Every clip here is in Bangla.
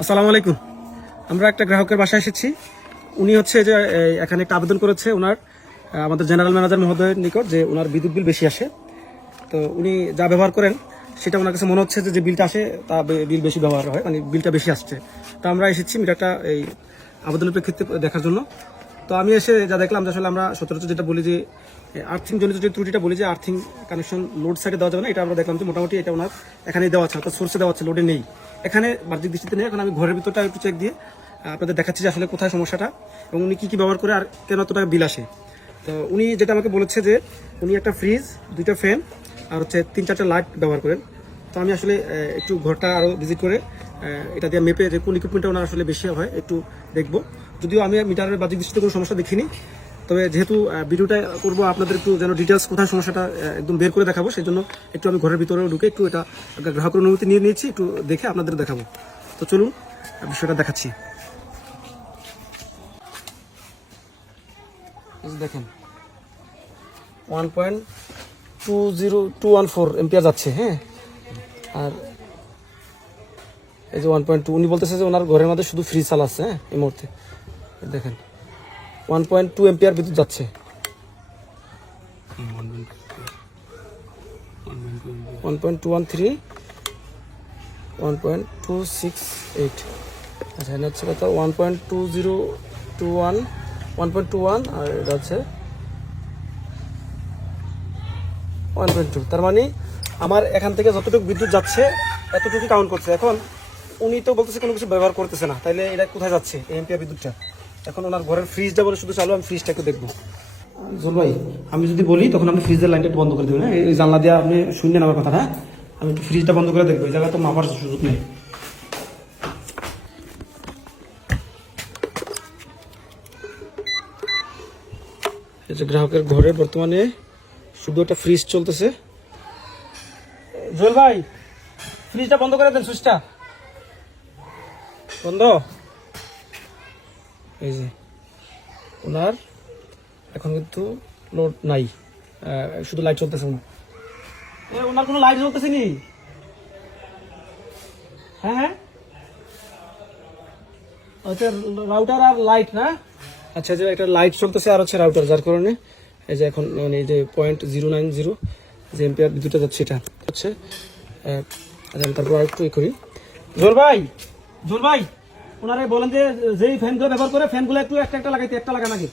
আসসালামু আলাইকুম। আমরা একটা গ্রাহকের বাসায় এসেছি। উনি হচ্ছে যে এখানে একটা আবেদন করেছে ওনার আমাদের জেনারেল ম্যানেজার মহোদয়ের নিকট যে ওনার বিদ্যুৎ বিল বেশি আসে। তো উনি যা ব্যবহার করেন সেটা ওনার কাছে মনে হচ্ছে যে বিলটা আসে তা বিল বেশি ব্যবহার হয়, মানে বিলটা বেশি আসছে। তো আমরা এসেছি মিটারটা এই আবেদনের প্রেক্ষিতে দেখার জন্য। তো আমি এসে যা দেখলাম যে আসলে আমরা সচরাচর যেটা বলি যে আর্থিং জনিত যে ত্রুটিটা বলি যে আর্থিং কানেকশন লোড সাইডে দেওয়া যাবে না, এটা আমরা দেখলাম যে মোটামুটি এটা ওনার এখানেই দেওয়া আছে, অর্থাৎ সোর্সে দেওয়া আছে, লোডে নেই। এখানে বাহ্যিক দৃষ্টিতে নেই। এখন আমি ঘরের ভিতরটা একটু চেক দিয়ে আপনাদের দেখাচ্ছি যে আসলে কোথায় সমস্যাটা এবং উনি কী কী ব্যবহার করে আর কেন এত টাকা বিল আসে। তো উনি যেটা আমাকে বলেছে যে উনি একটা ফ্রিজ, 2টা ফ্যান আর হচ্ছে 3-4টা লাইট ব্যবহার করেন। তো আমি আসলে একটু ঘরটা আরও ভিজিট করে এটা দিয়ে মেপে যে কোন ইকুইপমেন্টটা ওনার আসলে বেশি হয় একটু দেখবো। যদিও আমি মিটারের বাহ্যিক দৃষ্টিতে কোনো সমস্যা দেখিনি, তবে যেহেতু ভিডিওটা করবো আপনাদের একটু যেন ডিটেলস কোথায় সমস্যাটা একদম বের করে দেখাবো, সেই জন্য একটু আমি ঘরের ভিতরে ঢুকে একটু এটা গ্রাহকের অনুমতি নিয়ে নিয়েছি, একটু দেখে আপনাদের দেখাবো। তো চলুন বিষয়টা দেখাচ্ছি। দেখেন 1.20214 এম্পিয়ার যাচ্ছে। হ্যাঁ, আর এই যে 1.2 উনি বলতেছে যে ওনার ঘরের মধ্যে শুধু ফ্রিজ চালাচ্ছে। হ্যাঁ, এই মুহূর্তে দেখেন 1.2 এম্পিয়ার বিদ্যুৎ যাচ্ছে। 1.213 1.268। আচ্ছা, এটা হচ্ছে কত 1.2021 1.21 আর এটা হচ্ছে 1.2। তার মানে আমার এখান থেকে যতটুকু বিদ্যুৎ যাচ্ছে এতটুকু কাউন্ট করছে। এখন উনি তো বলতেছে কোনো কিছু ব্যবহার করতেছে না, তাইলে এটা কোথায় যাচ্ছে এই এম্পিয়ার বিদ্যুৎটা? এখন ওনার ঘরের ফ্রিজটা বলে শুধু চালু, আমি ফ্রিজটা একটু দেখবো। জল ভাই, আমি যদি বলি তখন আপনি ফ্রিজের লাইনটা একটু বন্ধ করে দেবেন। হ্যাঁ, এই জানলা দিয়ে আপনি শুনলেন আমার কথা। হ্যাঁ, আমি একটু ফ্রিজটা বন্ধ করে দেখবো, এই জায়গায় তো মাপার সুযোগ নেই। এই যে গ্রাহকের ঘরে বর্তমানে শুধু একটা ফ্রিজ চলতেছে। জল ভাই, ফ্রিজটা বন্ধ করে দেন, সুইচটা বন্ধ। এই যে ওনার এখন কিন্তু লোড নাই, শুধু লাইট চলতেছে না। ওনার কোনো লাইট জ্বলতেছে নি? হ্যাঁ হ্যাঁ, আচ্ছা, রাউটার আর লাইট না? আচ্ছা, যে একটা লাইট চলতেছে আর হচ্ছে রাউটার, যার কারণে এই যে এখন মানে এই যে 0.090 যে এম্পিয়ার বিদ্যুৎটা যাচ্ছে এটা হচ্ছে। তারপর আর একটু করি। জোল ভাই, জোল ভাই, ওনারে বলেন যে যেই ফ্যানগুলো ব্যবহার করে ফ্যানগুলো একটু একটা একটা লাগাইতে, একটা লাগান আগে।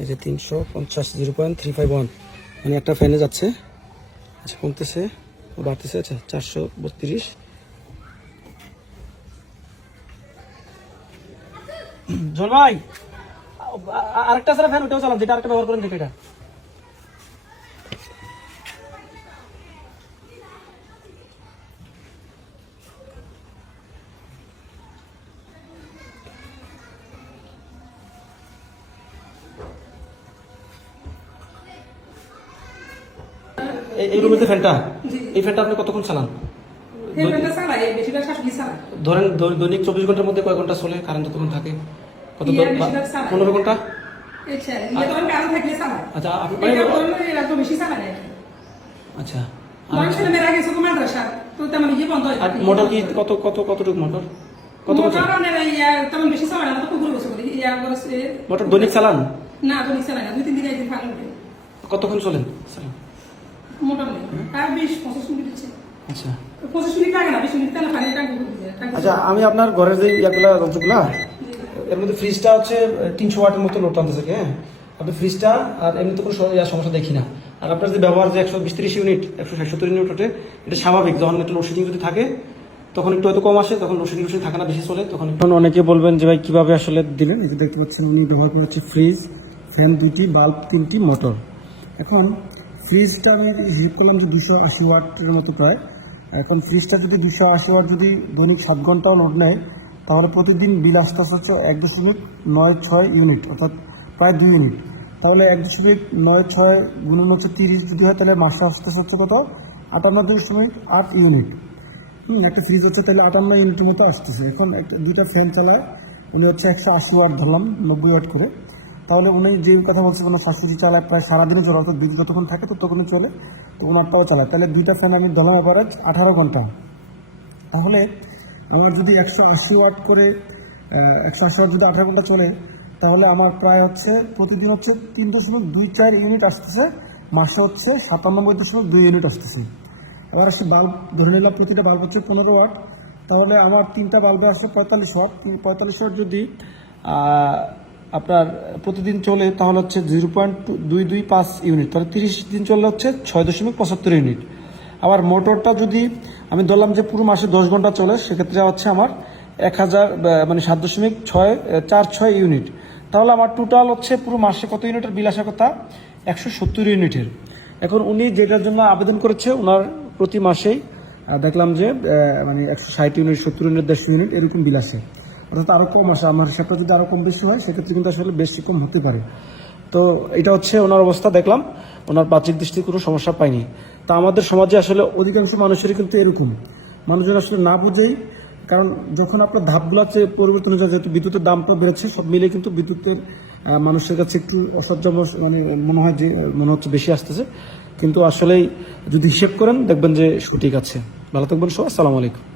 এই যে 350 0.351 মানে একটা ফ্যানে যাচ্ছে। আচ্ছা, কমতেছে বাড়তেছে। আচ্ছা, 432। জল ভাই, আরেকটা স্যার ফ্যান ওটাও চালান, যেটা আরেকটা ব্যবহার করেন দেখে এটা। এই রুমের যে ফ্যানটা, এই ফ্যানটা আপনি কতক্ষণ চালান? ধরেন দৈনিক 24 ঘন্টার মধ্যে কয় ঘন্টা চলে? কারেন্ট যতক্ষণ থাকে কত? 15 ঘন্টা। আচ্ছা, আচ্ছা, মোটর কি কতটুকু মোটর? কত মোটর দৈনিক চালান? কতক্ষণ চলেন? আচ্ছা আচ্ছা, আমি আপনার ঘরের যে ইয়াগুলা যন্ত্রগুলা, এর মধ্যে ফ্রিজটা হচ্ছে 300 ওয়াটের মতো লোড টানতেছে। হ্যাঁ, আপনি ফ্রিজটা আর এমনিতে কোনো সমস্যা দেখি না। আর আপনার যে ব্যবহার যে 120-30 ইউনিট 170 ইউনিট ওঠে, এটা স্বাভাবিক। যখন একটা লোডশেডিং যদি থাকে তখন একটু হয়তো কম আসে, তখন লোডশেডিং থাকে না, বেশি চলে তখন। অনেকে বলবেন যে ভাই কীভাবে আসলে দিলেন। এই যে দেখতে পাচ্ছেন উনি ব্যবহার করেছে ফ্রিজ, ফ্যান 2টি, বাল্ব 3টি, মোটর। এখন ফ্রিজটা আমি হিসেব করলাম যে 280 ওয়াটের মতো প্রায়। এখন ফ্রিজটা যদি 280 ওয়াট যদি দৈনিক 7 ঘন্টাও লোড নেয়, তাহলে প্রতিদিন বিল আসতে হচ্ছে 1.96 ইউনিট, অর্থাৎ প্রায় 2 ইউনিট। তাহলে 1.96 গুণন হচ্ছে 30 যদি হয়, তাহলে মাসে আসতে হচ্ছে কত? 58.8 ইউনিট। একটা ফ্রিজ হচ্ছে তাহলে 58 ইউনিটের মতো আসতেছে। এখন 2টা ফ্যান চালায় উনি হচ্ছে 180 ওয়াট ধরলাম, 90 ওয়াট করে। তাহলে উনি যে কথা বলছে কোনো শাশুড়ি চালায় প্রায় সারাদিনও চলে, অর্থাৎ বিদ্যুৎ যতক্ষণ থাকে ততক্ষণই চলে, তো ওনারটাও চালায়। তাহলে দুইটা ফ্যান আমি ধরলাম অ্যাভারেজ 18 ঘন্টা। তাহলে আমার যদি 180 ওয়াট করে 180 ওয়াট যদি 18 ঘন্টা চলে, তাহলে আমার প্রায় হচ্ছে প্রতিদিন হচ্ছে 3.24 ইউনিট আসতেছে, মাসে হচ্ছে 97.2 ইউনিট আসতেছে। এবার আসলে বাল্ব ধরে নিলাম প্রতিটা বাল্ব হচ্ছে 15 ওয়াট, তাহলে আমার তিনটা বাল্বে আসলে 45 ওয়াট। 45 ওয়াট যদি আপনার প্রতিদিন চলে তাহলে হচ্ছে 0.225 ইউনিট, তাহলে 30 দিন চললে হচ্ছে 6.75 ইউনিট। আবার মোটরটা যদি আমি ধরলাম যে পুরো মাসে 10 ঘন্টা চলে, সেক্ষেত্রে হচ্ছে আমার 1000 মানে 7.46 ইউনিট। তাহলে আমার টোটাল হচ্ছে পুরো মাসে কত ইউনিটের বিল আসার কথা? 170 ইউনিটের। এখন উনি যেটার জন্য আবেদন করেছে ওনার প্রতি মাসেই দেখলাম যে মানে 160 ইউনিট, 70 ইউনিট, 150 ইউনিট এরকম বিল আসে, অর্থাৎ আরও কম আসে। আমার হিসাবটা যদি আরও কম বেশি হয় সেক্ষেত্রে কিন্তু আসলে বেশি কম হতে পারে। তো এটা হচ্ছে ওনার অবস্থা, দেখলাম ওনার বাহ্যিক দৃষ্টির কোনো সমস্যা পাইনি। তা আমাদের সমাজে আসলে অধিকাংশ মানুষেরই কিন্তু এরকম, মানুষজন আসলে না বুঝেই, কারণ যখন আপনার ধাপগুলোতে পরিবর্তন হয়ে যায়, যেহেতু বিদ্যুতের দামটা বেড়েছে, সব মিলে কিন্তু বিদ্যুতের মানুষের কাছে একটু অসহ্য মানে মনে হয় যে মনে হচ্ছে বেশি আসতেছে, কিন্তু আসলেই যদি হিসেব করেন দেখবেন যে সঠিক আছে। ভালো থাকবেন সবাই, আসসালামু আলাইকুম।